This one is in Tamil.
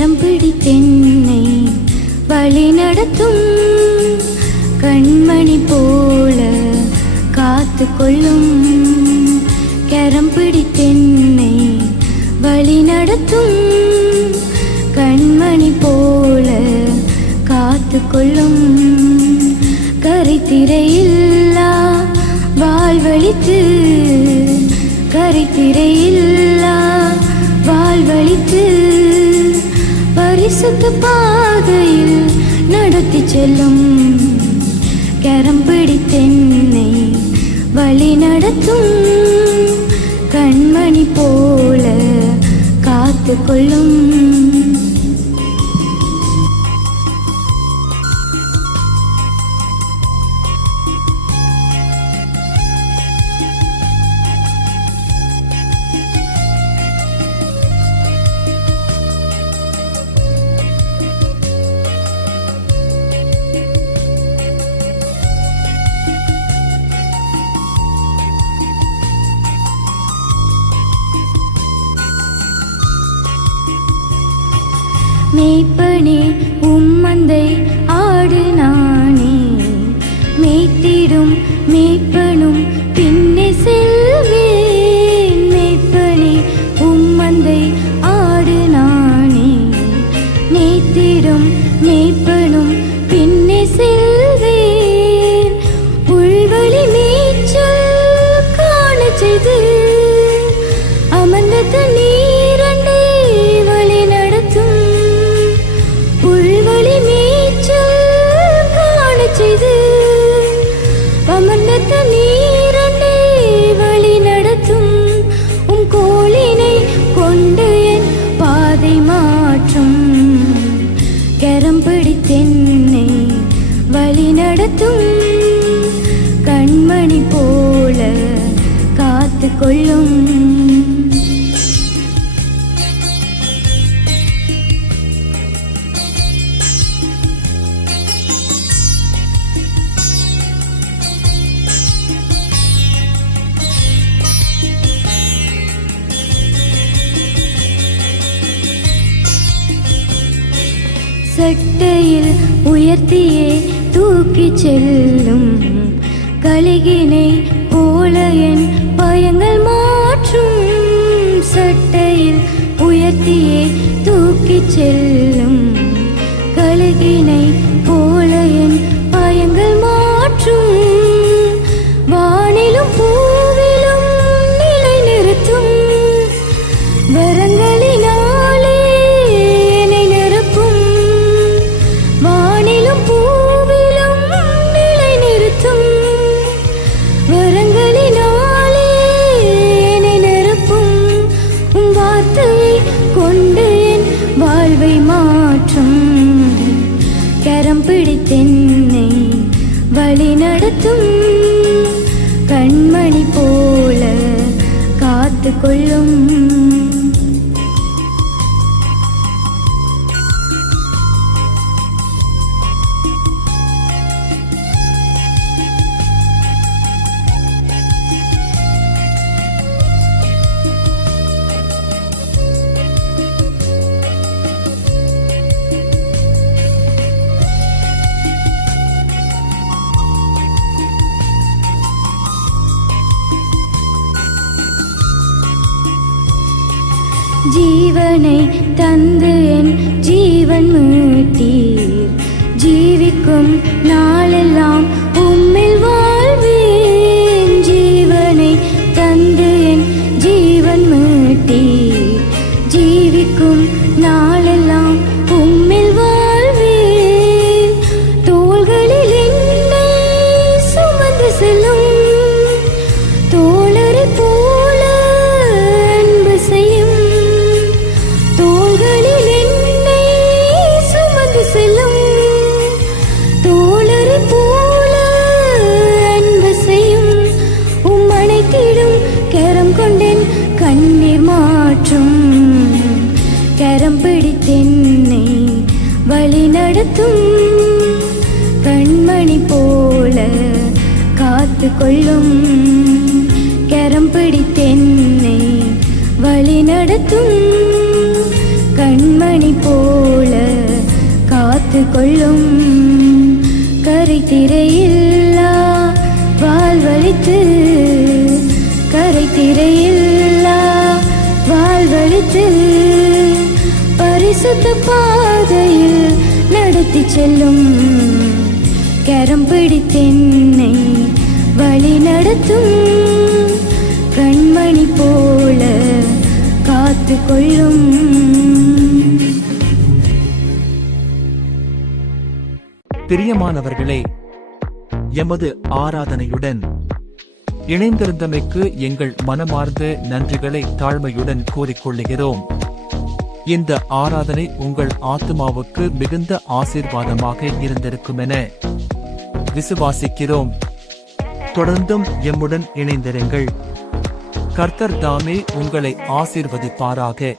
கரம் பிடித்தென்னை வழி நடத்தும் கண்மணி போல காத்து கொள்ளும். கரம் பிடித்தென்னை வழி நடத்தும் கண்மணி போல காத்து கொள்ளும். கரித்திரையில்லா வாழ்வழித்து கரித்திரையில்லா வாழ்வழித்து பரிசுத்த பாதையில் நடத்தி செல்லும். கரம் பிடித்தென்னை வழி நடத்தும். கண்மணி போல காத்து கொள்ளும். மேய்ப்பனே உம்மந்தை ஆடு நானே. மேய்த்திடும் மேய்ப்பனும் பின்னே செல்வேன். மேய்ப்பனே உம்மந்தை ஆடு நானே. மேய்த்திடும் மேய்ப்பனும் பின்னே செல்வேன் காத்தும் கண்மணி போல காத்து கொள்ளும். சட்டையில் உயர்த்தியே தூக்கி செல்லும் கழுகினை போல என் பயங்கள் மாற்றும். சட்டையில் உயர்த்தியே தூக்கி செல்லும் கழுகினை வழி கண்மணி போல காத்து கொள்ளும் ஜீவனை தந்து என் ஜீவன் மீட்டீர். ஜீவிக்கும் நாளெல்லாம் நடத்தும் கண்மணி போல காத்து கொள்ளும் கரம் பிடித்தென்னை வழி நடத்தும் கண்மணி போல காத்து கொள்ளும் கரைத்திரையில்லா வாழ்வழித்து கரைத்திரையில்லா வாழ்வழித்து பரிசுத்த பாதையில் நடத்தி செல்லும். கரம் பிடித்தென்னை வழி நடத்தும். கண்மணி போல காத்து கொள்ளும். பிரியமானவர்களே எமது ஆராதனையுடன் இணைந்திருந்தமைக்கு எங்கள் மனமார்ந்த நன்றிகளை தாழ்மையுடன் கூறிக்கொள்ளுகிறோம் இந்த ஆராதனை உங்கள் ஆத்மாவுக்கு மிகுந்த ஆசீர்வாதமாக இருந்திருக்கும் என விசுவாசிக்கிறோம். தொடர்ந்தும் எம்முடன் இணைந்திருங்கள். கர்த்தர் தாமே உங்களை ஆசீர்வதிப்பாராக.